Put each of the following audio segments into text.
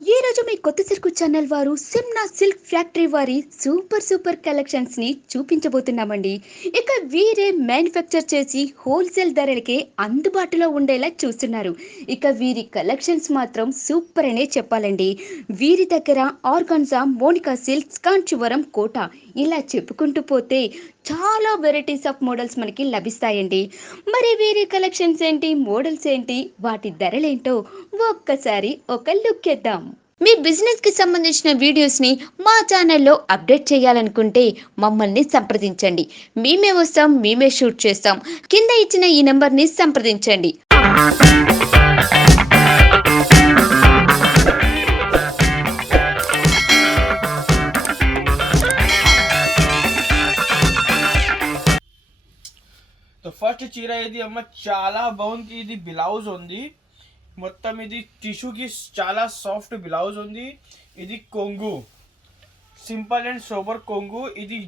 ఈ రోజు మీ కొత్త సిల్క్ ఛానల్ వారు సిమ్నా సిల్క్ ఫ్యాక్టరీ వారి సూపర్ కలెక్షన్స్ ని చూపించబోతున్నామండి. ఇక వీరే మ్యానుఫ్యాక్చర్ చేసి హోల్సేల్ ధరలకే అందుబాటులో ఉండేలా చూస్తున్నారు. ఇక వీరి కలెక్షన్స్ మాత్రం సూపర్ అనే చెప్పాలండి. వీరి దగ్గర ఆర్గాన్జా, మోనికా సిల్క్, కాంచీవరం, కోట ఇలా చెప్పుకుంటూ పోతే చాలా వెరైటీస్ ఆఫ్ మోడల్స్ మనకి లభిస్తాయండి. మరి వీరి కలెక్షన్స్ ఏంటి, మోడల్స్ ఏంటి, వాటి ధరలేంటో ఒక్కసారి ఒక లుక్ ఇద్దాం. మీ బిజినెస్ కి సంబంధించిన వీడియోస్ ని మా ఛానల్లో అప్డేట్ చేయాలనుకుంటే మమ్మల్ని సంప్రదించండి. మేమే వస్తాం, మేమే షూట్ చేస్తాం. కింద ఇచ్చిన ఈ నెంబర్ ని సంప్రదించండి. तो फर्स्ट చీర ఇది అమ్మ చాలా బాగుంది. ఇది బ్లౌజ్ ఉంది, మొత్తం ఇది టిష్యూకి చాలా సాఫ్ట్ బ్లౌజ్ ఉంది. ఇది కొంగు, సింపుల్ అండ్ సోబర్ కొంగు. ఇది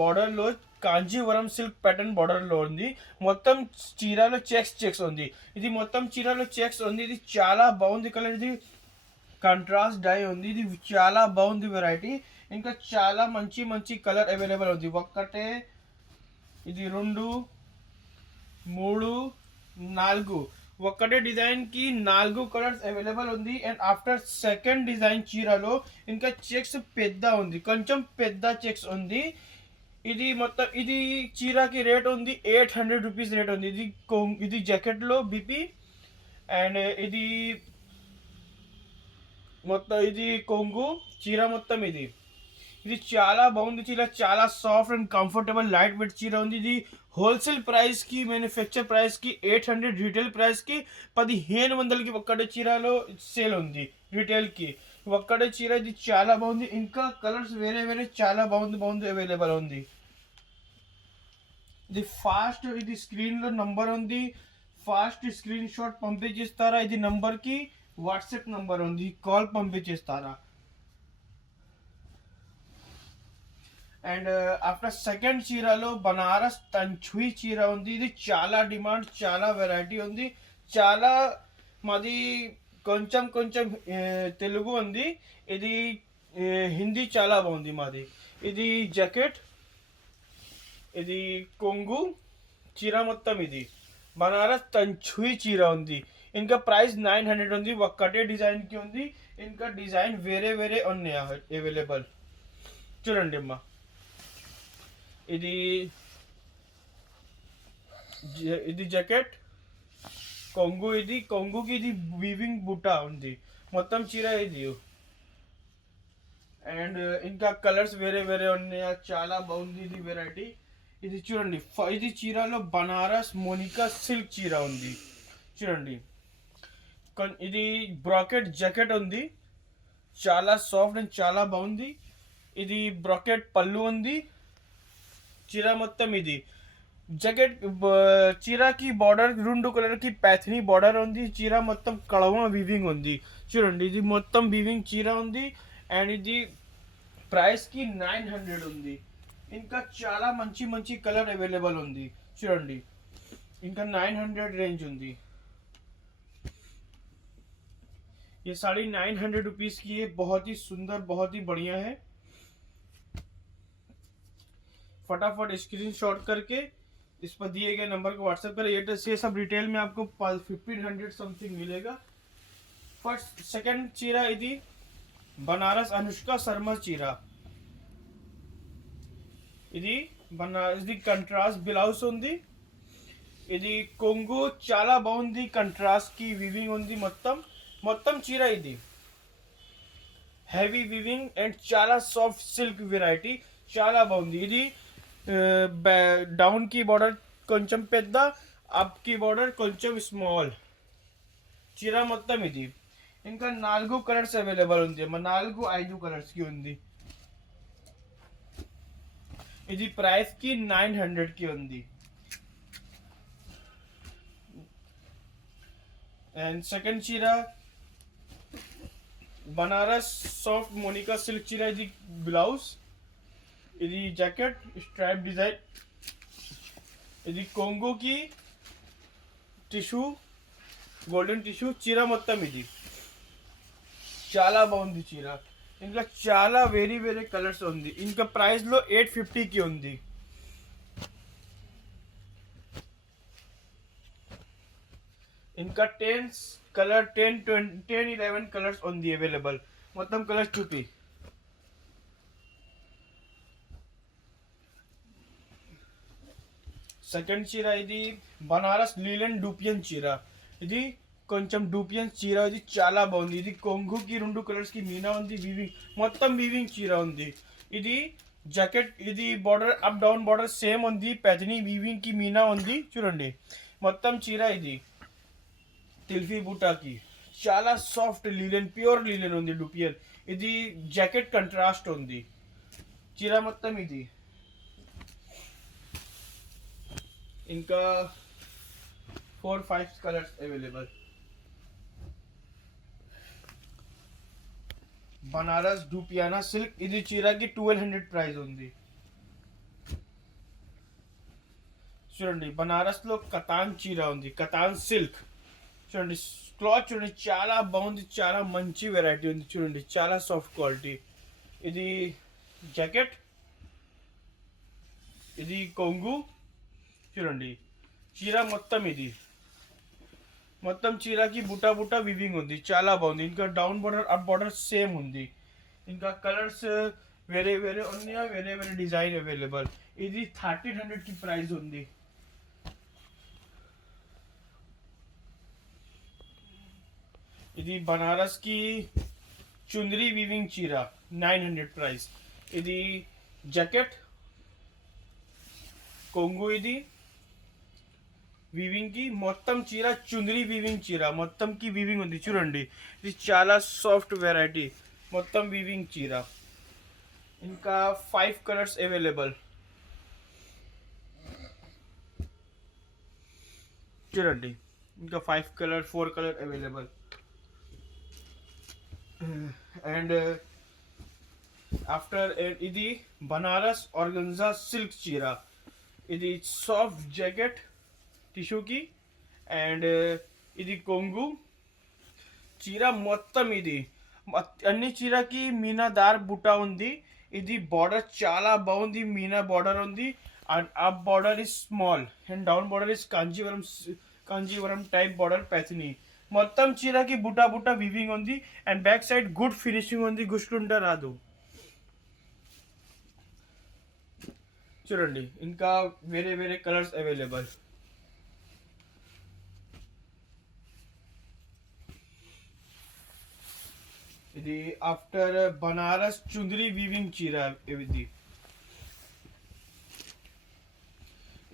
బార్డర్లో కాంజీవరం సిల్క్ ప్యాటర్న్ బార్డర్లో ఉంది. మొత్తం చీరలో చెక్స్ ఉంది. ఇది మొత్తం చీరలో చెక్స్ ఉంది. ఇది చాలా బాగుంది కలర్. ఇది కాంట్రాస్ట్ డై ఉంది. ఇది చాలా బాగుంది వెరైటీ. ఇంకా చాలా మంచి మంచి కలర్ అవైలబుల్ ఉంది. ఒక్కటే ఇది 2 3 4 ఒక్కటే డిజైన్ కి 4 కలర్స్ అవైలబుల్ ఉంది. అండ్ ఆఫ్టర్ సెకండ్ డిజైన్ చీరలో ఇంకా చెక్స్ పెద్ద ఉంది, కొంచెం పెద్ద చెక్స్ ఉంది. ఇది మొత్తం ఇది చీరకి రేట్ ఉంది 800 రూపీస్ రేట్ ఉంది. ఇది జాకెట్ లో బీపీ. అండ్ ఇది మొత్తం ఇది కొంగు చీర మొత్తం. ఇది ఇది చాలా బాగుంది చీర, చాలా soft and comfortable light weight చీర ఉంది. ఇది హోల్సేల్ ప్రైస్ కి, మ్యానుఫ్యాక్చర్ ప్రైస్ కి 800, రీటైల్ ప్రైస్ కి 1500కి ఒక్కటే చీరలో సేల్ ఉంది రీటైల్ కి. ఒక్కటే చీర ఇది చాలా బాగుంది. ఇంకా కలర్స్ వేరే వేరే చాలా బాగుంది అవైలబుల్ ఉంది. ఇది ఫాస్ట్, ఇది స్క్రీన్ లో నంబర్ ఉంది, ఫాస్ట్ స్క్రీన్ షాట్ పంపించేస్తారా. ఇది నంబర్ కి వాట్సాప్ నంబర్ ఉంది, కాల్ పంపించేస్తారా. అండ్ ఆఫ్టర్ సెకండ్ చీరలో బనారస్ తంచుయి చీర ఉంది. ఇది చాలా డిమాండ్, చాలా వెరైటీ ఉంది. చాలా మాది కొంచెం కొంచెం తెలుగు ఉంది. ఇది హిందీ చాలా బాగుంది మాది. ఇది జాకెట్, ఇది కొంగు చీర మొత్తం. ఇది బనారస్ తంచుయి చీర ఉంది. ఇంకా ప్రైస్ 900 ఉంది. ఒక్కటే డిజైన్ కి ఉంది. ఇంకా డిజైన్ వేరే వేరే ఉన్నాయి అవైలబుల్. చూడండి అమ్మా, ఇది ఇది జాకెట్ కొంగు. ఇది కొంగుకి ఇది వీవింగ్ బుట్ట ఉంది మొత్తం చీర ఇది. అండ్ ఇంకా కలర్స్ వేరే వేరే ఉన్నాయి, చాలా బాగుంది ఇది వెరైటీ. ఇది చూడండి, ఇది చీరలో బనారస్ మోనికా సిల్క్ చీర ఉంది. చూడండి, ఇది బ్రాకెట్ జాకెట్ ఉంది, చాలా సాఫ్ట్ అండ్ చాలా బాగుంది. ఇది బ్రాకెట్ పళ్ళు ఉంది చీర మొత్తం. ఇది జాకెట్ చీరకి బార్డర్ 2 కలర్ కి ప్యాథనీ బార్డర్ ఉంది. చీర మొత్తం కడవ వీవింగ్ ఉంది. చూడండి, ఇది మొత్తం వీవింగ్ చీర ఉంది. అండ్ ఇది ప్రైస్ కి 900 ఉంది. ఇంకా చాలా మంచి మంచి కలర్ అవైలబుల్ ఉంది. చూడండి, ఇంకా 900 रेंज ఉంది. ये साड़ी 900 रुपीज की है. बहुत ही सुंदर, बहुत ही बढ़िया है. फटाफट स्क्रीनशॉट करके इस पर दिए गए नंबर को व्हाट्सएप करें. ये सब रिटेल में आपको 1500 समथिंग मिलेगा. फर्स्ट सेकंड चीरा ఇది బనారస్ అనుష్క శర్మ చీర. ఇది బనారస్, ఇది కంట్రాస్ట్ బ్లౌజ్ ఉంది. ఇది కొంగు చాలా బాగుంది, కంట్రాస్ట్ కి వీవింగ్ ఉంది మొత్తం. మొత్తం చీర ఇది హెవీ వీవింగ్ అండ్ చాలా సాఫ్ట్ సిల్క్ వెరైటీ, చాలా బాగుంది. ఇది డౌన్ కి బార్డర్ కొంచెం పెద్ద, అప్ కి బార్డర్ కొంచెం స్మాల్ చీర మొత్తం. ఇది ఇంకా 4 కలర్స్ అవైలబుల్ ఉంది. 4-5 కలర్స్ కి ఉంది. ఇది ప్రైస్ కి 900 కి ఉంది. అండ్ సెకండ్ చీర బనారస్ సాఫ్ట్ మోనికా సిల్క్ చీర. ఇది బ్లౌజ్, ఇది జాకెట్ స్ట్రైప్ డిజైన్. ఇది కొంగు కి టిష్యూ, గోల్డెన్ టిష్యూ చీర మొత్తం. ఇది చాలా బాగుంది చీర. ఇంకా చాలా వేరే వేరే కలర్స్ ఉంది. ఇంకా ప్రైస్ లో 850 కి ఉంది. ఇంకా 10 కలర్ 10 20 10 11 కలర్స్ ఉంది అవైలబుల్. మొత్తం కలర్స్ చూపి. సెకండ్ చీర ఇది బనారస్ లీలన్ డూపియన్ చీర. ఇది కొంచెం డూపియన్ చీర. ఇది చాలా బాగుంది. ఇది కొంగుకి 2 కలర్స్ కి మీనా ఉంది. వీవింగ్ మొత్తం వీవింగ్ చీర ఉంది. ఇది జాకెట్ ఇది border up down border same ఉంది. పెదని వీవింగ్ కి మీనా ఉంది. చూడండి మొత్తం చీర ఇది తిల్ఫీ బూటాకి చాలా సాఫ్ట్ లీలన్ ప్యూర్ లీలన్ ఉంది డూపియన్. ఇది జాకెట్ కంట్రాస్ట్ ఉంది చీర మొత్తం ఇది. ఇంకా 4-5 కలర్స్ అవైలబుల్. బనారస్ డూపియానా సిల్క్. ఇది చీరకి 1200 ప్రైస్ ఉంది. చూడండి బనారస్ లో కతాన్ చీర ఉంది. కతాన్ సిల్క్ చూడండి. క్లాత్ చూడండి చాలా బాగుంది. చాలా మంచి వెరైటీ ఉంది. చూడండి చాలా సాఫ్ట్ క్వాలిటీ. ఇది జాకెట్. ఇది కొంగు. చూడండి చీర మొత్తం ఇది మొత్తం చీరకి బుటా బుటా వివింగ్ ఉంది. చాలా బాగుంది. ఇంకా down border up border same ఉంది. ఇంకా కలర్స్ వేరే వేరే ఉన్నాయి. వేరే వేరే డిజైన్ అవైలబుల్. ఇది 1300 కి ప్రైస్ ఉంది. ఇది బనారస్ కి చుందరి వీవింగ్ చీర 900 ప్రైస్. ఇది జాకెట్ కొంగు. ఇది వీవింగ్ కి మొత్తం చీర చుందరి వీవింగ్ చీర మొత్తం కి వీవింగ్ ఉంది. చూడండి ఇది చాలా సాఫ్ట్ వెరైటీ మొత్తం వీవింగ్ చీర. ఇంకా 5 కలర్స్ అవైలబుల్. చూడండి ఇంకా 5 కలర్ 4 కలర్ అవైలబుల్. అండ్ ఆఫ్టర్ ఇది బనారస్ ఆర్గంజా సిల్క్ చీర. ఇది సాఫ్ట్ జాకెట్ టిష్యూకి. అండ్ ఇది కొంగు చీర మొత్తం ఇది అన్ని చీరకి మీనా దార్ బుట్ట ఉంది. ఇది బార్డర్ చాలా బాగుంది. మీనా బార్డర్ ఉంది. And up border is small and down border is Kanjeevaram type border Paithani. మొత్తం చీరకి బుట్ట బుట్ట వివింగ్ ఉంది. And back side good finishing ఉంది. గుష్టుంట రాదు. చూడండి ఇంకా వేరే వేరే కలర్స్ అవైలబుల్. ఇది ఆఫ్టర్ బనారస్ చుందరి వీవింగ్ చీర.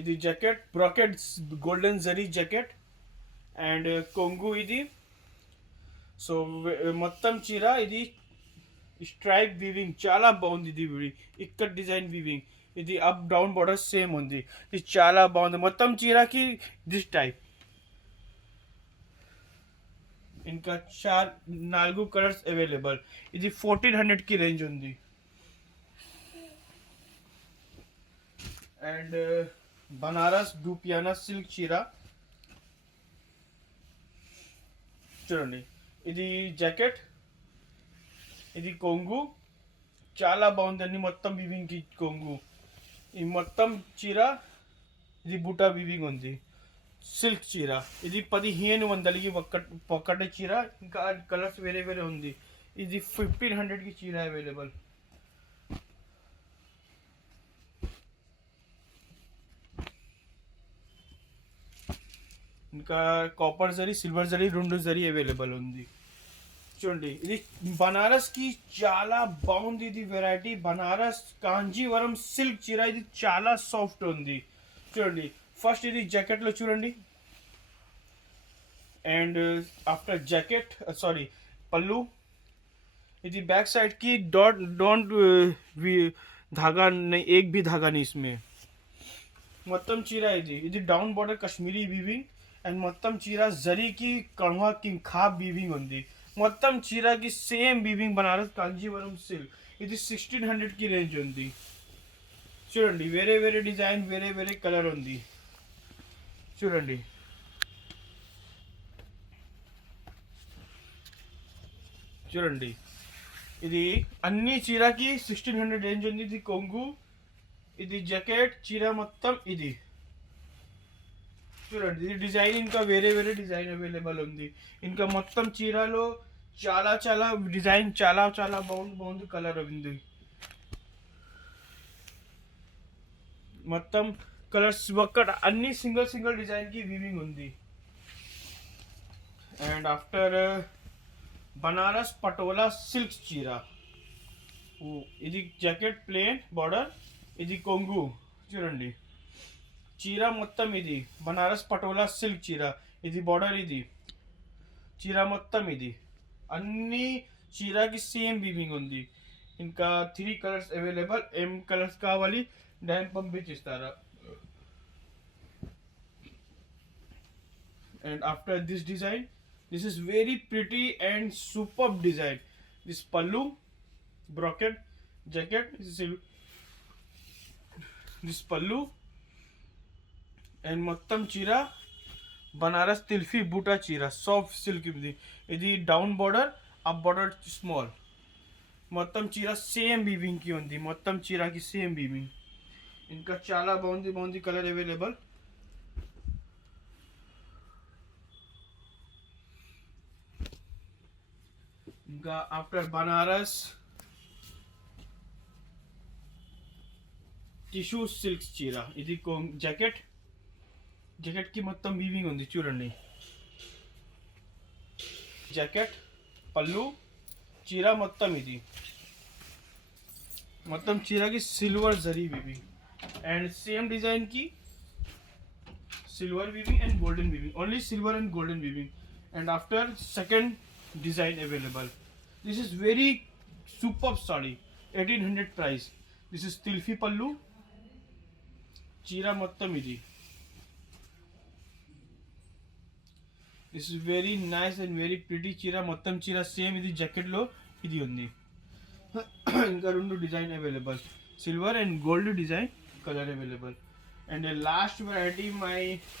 ఇది jacket bracket golden zari jacket and కొంగు. ఇది సో మొత్తం చీర ఇది స్ట్రైప్ వీవింగ్ చాలా బాగుంది. ఇది ఇక్కడ డిజైన్ వీవింగ్. ఇది అప్ డౌన్ బార్డర్ సేమ్ ఉంది. ఇది చాలా బాగుంది మొత్తం చీరకి దిస్ టైప్. ఇంకా 4 కలర్స్ అవైలబుల్. ఇది 1400 కి రేంజ్ ఉంది. అండ్ బనారస్ డూపియానా సిల్క్ చీర. చూడండి ఇది జాకెట్. ఇది కొంగు చాలా బాగుంది. అన్ని మొత్తం వివింగ్ కి కొంగు. ఈ మొత్తం చీర ఇది బూటా వివింగ్ ఉంది. సిల్క్ చీర. ఇది 1500కి ఒక్కటే చీర. ఇంకా కలర్స్ వేరే వేరే ఉంది. ఇది 1500 కి చీర అవైలబుల్. ఇంకా కాపర్ జరీ సిల్వర్ జరీ 2 జరీ అవైలబుల్ ఉంది. చూడండి ఇది బనారస్ కి చాలా బాగుంది. ఇది వెరైటీ బనారస్ కాంజీవరం సిల్క్ చీర. ఇది చాలా సాఫ్ట్ ఉంది. చూడండి ఫస్ట్ ఇది జాకెట్ లో చూడండి. అండ్ ఆఫ్టర్ జాకెట్ సారీ పల్లు. ఇది बैक साइड की डोंट धागा नहीं, एक भी धागा नहीं इसमें. మొత్తం చీర ఇది down border Kashmiri weaving and మొత్తం చీర జరీకి కణ్వా కింగ్ ఖాబ్ వీవింగ్ ఉంది. మొత్తం చీరకి సేమ్ వీవింగ్ బనారస్ కాంజీవరం సిల్క్. ఇది 1600 కి రేంజ్ ఉంది. చూడండి వేరే వేరే డిజైన్ వేరే వేరే కలర్ ఉంది. చూడండి చూడండి ఇది అన్ని చీరకి 1600 రేంజ్ ఉంది. ఇది కొంగు, ఇది జాకెట్, చీర మొత్తం ఇది చూడండి. ఇది డిజైన్ ఇంకా వేరే వేరే డిజైన్ అవైలబుల్ ఉంది. ఇంకా మొత్తం చీరలో చాలా చాలా డిజైన్ చాలా చాలా బాగుంది కలర్ ఉంది. మొత్తం కలర్స్ ఒక్కడ అన్ని సింగిల్ డిజైన్ కి వీవింగ్ ఉంది. అండ్ ఆఫ్టర్ బనారస్ పటోలా సిల్క్ చీర, ఇది జాకెట్ ప్లేన్ బార్డర్, ఇది కొంగు చూడండి. చీర మొత్తం ఇది బనారస్ పటోలా సిల్క్ చీర, ఇది బార్డర్, ఇది చీర మొత్తం ఇది అన్ని చీరకి సేమ్ వీవింగ్ ఉంది. ఇంకా 3 కలర్స్ అవైలబుల్. ఏం కలర్స్ కావాలి దాన్ని పంపించిస్తారా. And after this design, this is very pretty and superb design. This pallu, brocade, jacket, this pallu and మొత్తం చీర బనారస్ తిల్ఫీ బూటా చీర సాఫ్ట్ సిల్క్ ఇది. ఇది down border, up border small. మొత్తం చీర సేమ్ వీవింగ్ కి ఉంది. మొత్తం చీరకి సేమ్ వీవింగ్. ఇంకా చాలా బాగుంది కలర్ అవైలబుల్. ఇంకా ఆఫ్టర్ బనారస్ టిష్యూ సిల్క్ చీర, ఇది జాకెట్ కి మొత్తం వీవింగ్ ఉంది చూడండి. జాకెట్, పళ్ళు, చీర మొత్తం ఇది మొత్తం చీరకి silver zari weaving and same design కి silver weaving and golden weaving, only silver and golden weaving. And after second design available. This is very superb sari, 1800 price. This is tilfi pallu, chira mottam idi. This is very nice and very pretty chira mottam chira same idi jacket lo idi undi. Inka rendu design available, silver and gold design color available. And the last variety,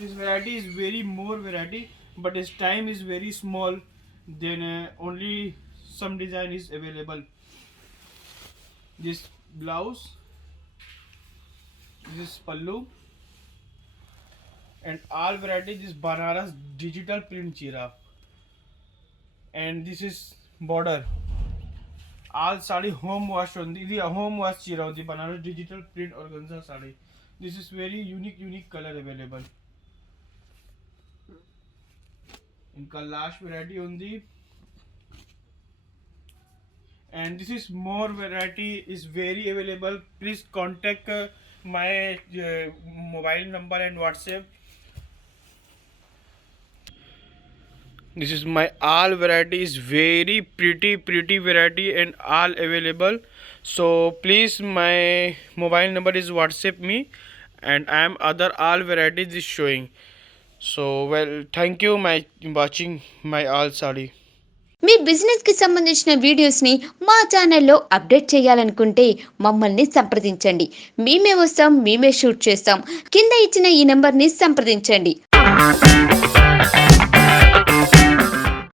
this variety is very more variety, but its time is very small. Then only some design is available. This blouse, this pallu and all variety. This Banaras digital print chira and this is border. All sari home wash on the home wash chira on the Banaras digital print organza sari. This is very unique color available. इनका last variety होंगी and this is more variety is very available. Please contact my mobile number and WhatsApp. This is my all variety is very pretty variety and all available. So please my mobile number is WhatsApp me and I am other all varieties is showing. So well, thank you my watching my all sari. మీ బిజినెస్ కి సంబంధించిన వీడియోస్ ని మా ఛానల్లో అప్డేట్ చేయాలనుకుంటే మమ్మల్ని సంప్రదించండి. మేమే వస్తాం, మేమే షూట్ చేస్తాం. కింద ఇచ్చిన ఈ నెంబర్ ని సంప్రదించండి.